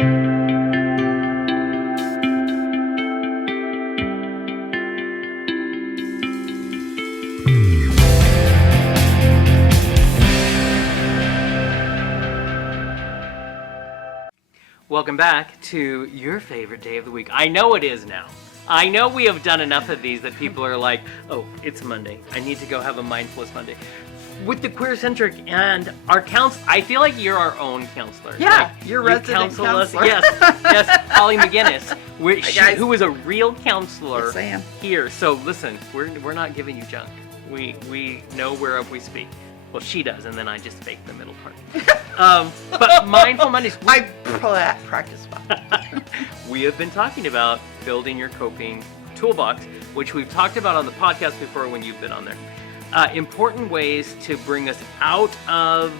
Welcome back to your favorite day of the week. I know it is now. I know we have done enough of these that people are like, oh, it's Monday. I need to go have a mindfulness Monday. With the Queer-Centric and our counselor, I feel like you're our own counselor. Yeah, like, you're resident counselor. Yes, Holly Meginniss, who is a real counselor Yes, I am. here. So listen, we're not giving you junk. We know whereof we speak. Well, she does, and then I just fake the middle part. But Mindful Mondays. I practice well. We have been talking about building your coping toolbox, which we've talked about on the podcast before when you've been on there. Important ways to bring us out of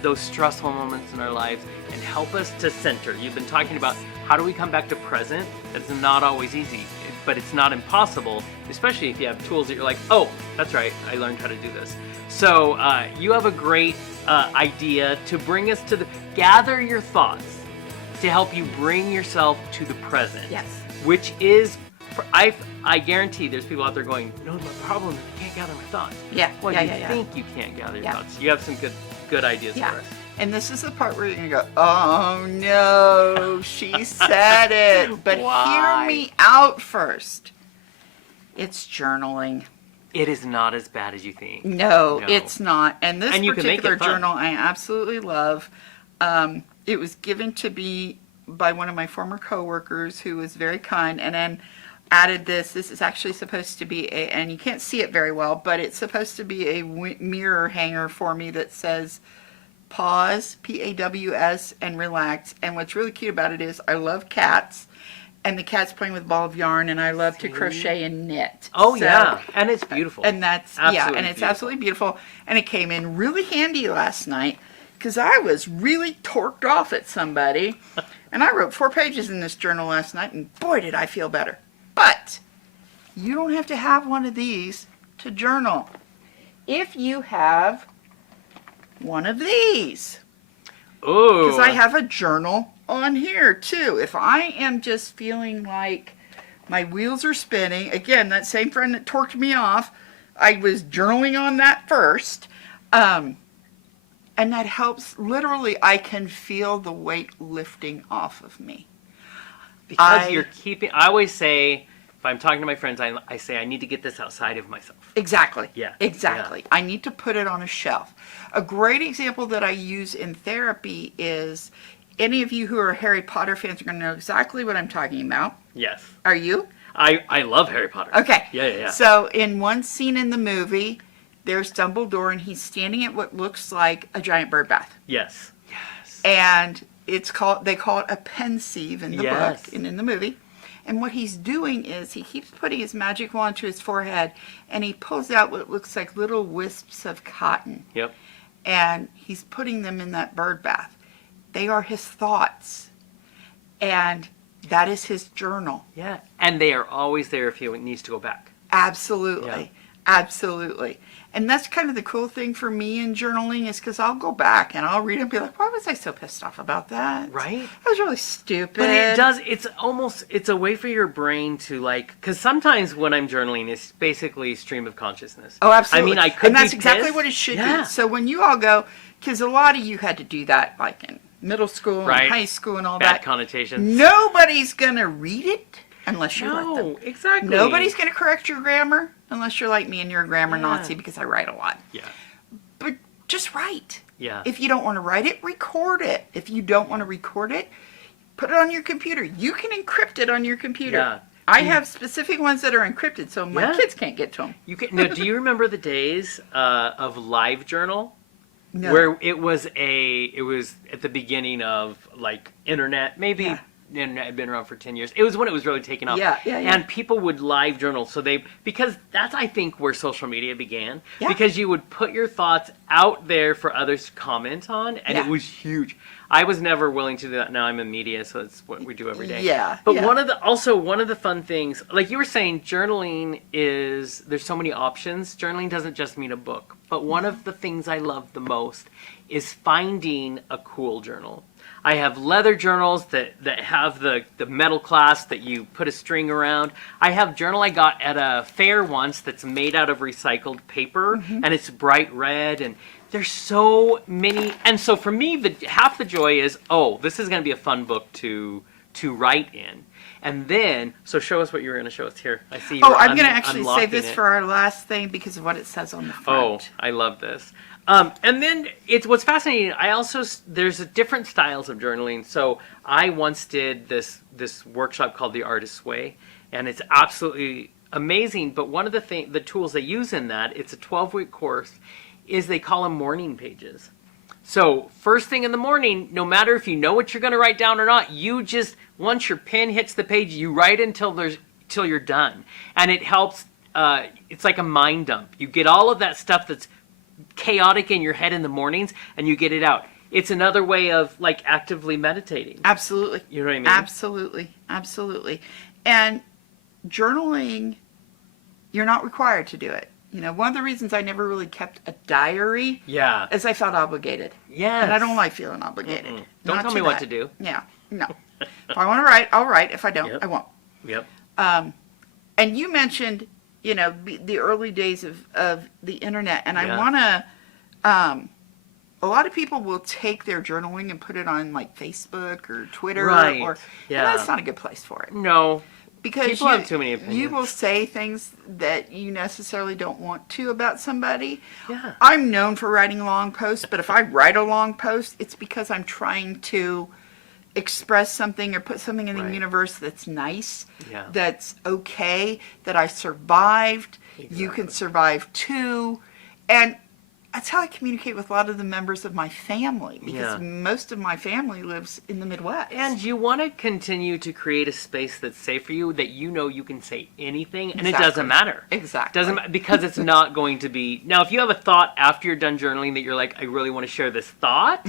those stressful moments in our lives and help us to center. You've been talking about how do we come back to present. That's not always easy, but it's not impossible, especially if you have tools that you're like, oh, that's right, I learned how to do this. So you have a great idea to bring us to gather your thoughts to help you bring yourself to the present. Yes. Which is, I guarantee there's people out there going, no, the problem is I can't gather my thoughts. Yeah. Well, yeah, you yeah, yeah. think you can't gather your Yeah. thoughts. You have some good ideas Yeah. for us. And this is the part where you're going to go, oh no, she said it. But Why? hear me out first. It's journaling. It is not as bad as you think. No, No. it's not. And this And you can make particular it fun. journal I absolutely love. It was given to me by one of my former coworkers who was very kind, and then added this. This is actually supposed to be and you can't see it very well, but it's supposed to be a mirror hanger for me that says pause, P-A-W-S, and relax. And what's really cute about it is I love cats, and the cat's playing with a ball of yarn, and I love to crochet and knit. Oh, So- yeah. And it's beautiful. And that's, Absolutely yeah, and it's beautiful. absolutely beautiful. And it came in really handy last night because I was really torqued off at somebody. And I wrote 4 pages in this journal last night, and boy, did I feel better. But you don't have to have one of these to journal. If you have one of these, Ooh. because I have a journal on here too. If I am just feeling like my wheels are spinning, again, that same friend that torqued me off, I was journaling on that first. And that helps. Literally, I can feel the weight lifting off of me. Because you're keeping, I always say, if I'm talking to my friends, I say I need to get this outside of myself. Exactly. Yeah. Exactly. I need to put it on a shelf. A great example that I use in therapy is, any of you who are Harry Potter fans are going to know exactly what I'm talking about. Yes. Are you? I love Harry Potter. Okay. Yeah. So in one scene in the movie, there's Dumbledore, and he's standing at what looks like a giant bird bath. Yes. And they call it a pensieve in the Yes. book and in the movie. And what he's doing is he keeps putting his magic wand to his forehead, and he pulls out what looks like little wisps of cotton. Yep. And he's putting them in that bird bath. They are his thoughts. And that is his journal. Yeah. And they are always there if he needs to go back. Absolutely. Yeah. Absolutely. And that's kind of the cool thing for me in journaling, is because I'll go back and I'll read it and be like, why was I so pissed off about that? Right? That was really stupid. But it does, it's a way for your brain to because sometimes when I'm journaling, it's basically stream of consciousness. Oh, absolutely. I mean, I could And that's be exactly pissed. what it should Yeah. be. So when you all go, because a lot of you had to do that like in middle school Right. and high school and all Bad that. connotations. Nobody's going to read it unless you let them. No, exactly. Nobody's going to correct your grammar unless you're like me and you're a grammar Yeah. Nazi, because I write a lot. Yeah. But just write. Yeah. If you don't want to write it, record it. If you don't want to record it, put it on your computer. You can encrypt it on your computer. Yeah. I have specific ones that are encrypted, so my Yeah. kids can't get to them. You can. No, do you remember the days of LiveJournal? No. Where it was at the beginning of like internet, maybe Yeah. internet had been around for 10 years. It was when it was really taking off. Yeah. And people would live journal. So because that's, I think, where social media began. Yeah. Because you would put your thoughts out there for others to comment on, and Yeah. it was huge. I was never willing to do that. Now I'm in media, so it's what we do every day. Yeah, But yeah. one of the fun things, like you were saying, journaling there's so many options. Journaling doesn't just mean a book. But one of the things I love the most is finding a cool journal. I have leather journals that have the metal clasp that you put a string around. I have a journal I got at a fair once that's made out of recycled paper, and it's bright red, and there's so many. And so for me, half the joy is, oh, this is going to be a fun book to write in. And then, so show us what you were going to show us here. I see you Oh, I'm going to actually unlocking save this it. for our last thing because of what it says on the front. Oh, I love this. And then what's fascinating. There's different styles of journaling. So I once did this workshop called The Artist's Way, and it's absolutely amazing. But one of the tools they use in that, it's a 12-week course, is they call them morning pages. So first thing in the morning, no matter if you know what you're going to write down or not, you just, once your pen hits the page, you write until you're done. And it helps, it's like a mind dump. You get all of that stuff that's chaotic in your head in the mornings, and you get it out. It's another way of like actively meditating. Absolutely. You know what I mean? Absolutely. Absolutely. And journaling, you're not required to do it. You know, one of the reasons I never really kept a diary is I felt obligated. Yes. And I don't like feeling obligated. Don't tell me what to do. Yeah. No. If I want to write, I'll write. If I don't, I won't. Yep. And you mentioned, you know, the early days of the internet. And I want to, a lot of people will take their journaling and put it on like Facebook or Twitter. Right. And that's not a good place for it. No. Because people have too many opinions. You will say things that you necessarily don't want to about somebody. Yeah. I'm known for writing long posts, but if I write a long post, it's because I'm trying to express something or put something in the universe that's nice, that's okay, that I survived. Exactly. You can survive too. And that's how I communicate with a lot of the members of my family, because most of my family lives in the Midwest. And you want to continue to create a space that's safe for you, that you know you can say anything, and it doesn't matter. Exactly. Because it's not going to be... Now, if you have a thought after you're done journaling that you're like, I really want to share this thought,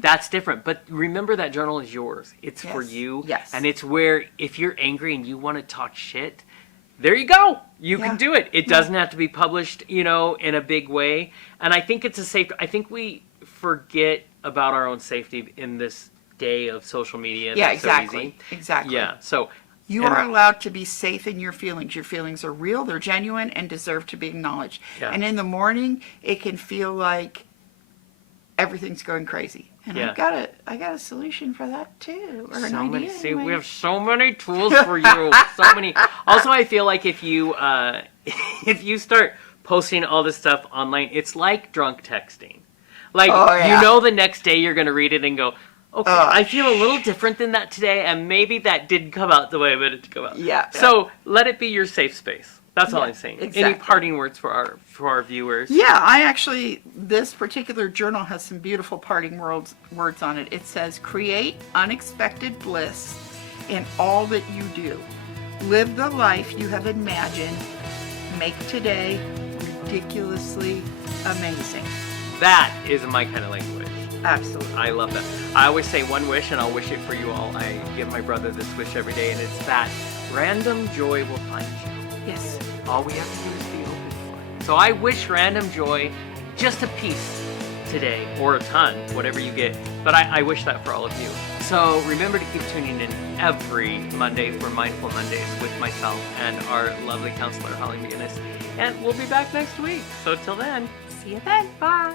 that's different. But remember, that journal is yours. It's for you. Yes. And it's where, if you're angry and you want to talk shit, there you go. You can do it. It doesn't have to be published, you know, in a big way. And I think it's I think we forget about our own safety in this day of social media. Yeah, that's exactly. So easy. Exactly. Yeah. So you are allowed to be safe in your feelings. Your feelings are real, they're genuine, and deserve to be acknowledged. Yeah. And in the morning, it can feel like everything's going crazy. And I got a solution for that too, or an idea. See, we have so many tools for you. So many. Also, I feel like if you start posting all this stuff online, it's like drunk texting. Like you know, the next day you're gonna read it and go, okay, I feel a little different than that today, and maybe that didn't come out the way I wanted it to come out. Yeah. So let it be your safe space. That's all I'm saying. Exactly. Any parting words for our viewers? Yeah, this particular journal has some beautiful parting words on it. It says, create unexpected bliss in all that you do. Live the life you have imagined. Make today ridiculously amazing. That is my kind of language. Absolutely. I love that. I always say one wish, and I'll wish it for you all. I give my brother this wish every day, and it's that random joy will find you. Yes. All we have to do is be open for it. So I wish random joy, just a piece today, or a ton, whatever you get. But I wish that for all of you. So remember to keep tuning in every Monday for Mindful Mondays with myself and our lovely counselor, Holly Meginniss. And we'll be back next week. So till then, see you then. bye.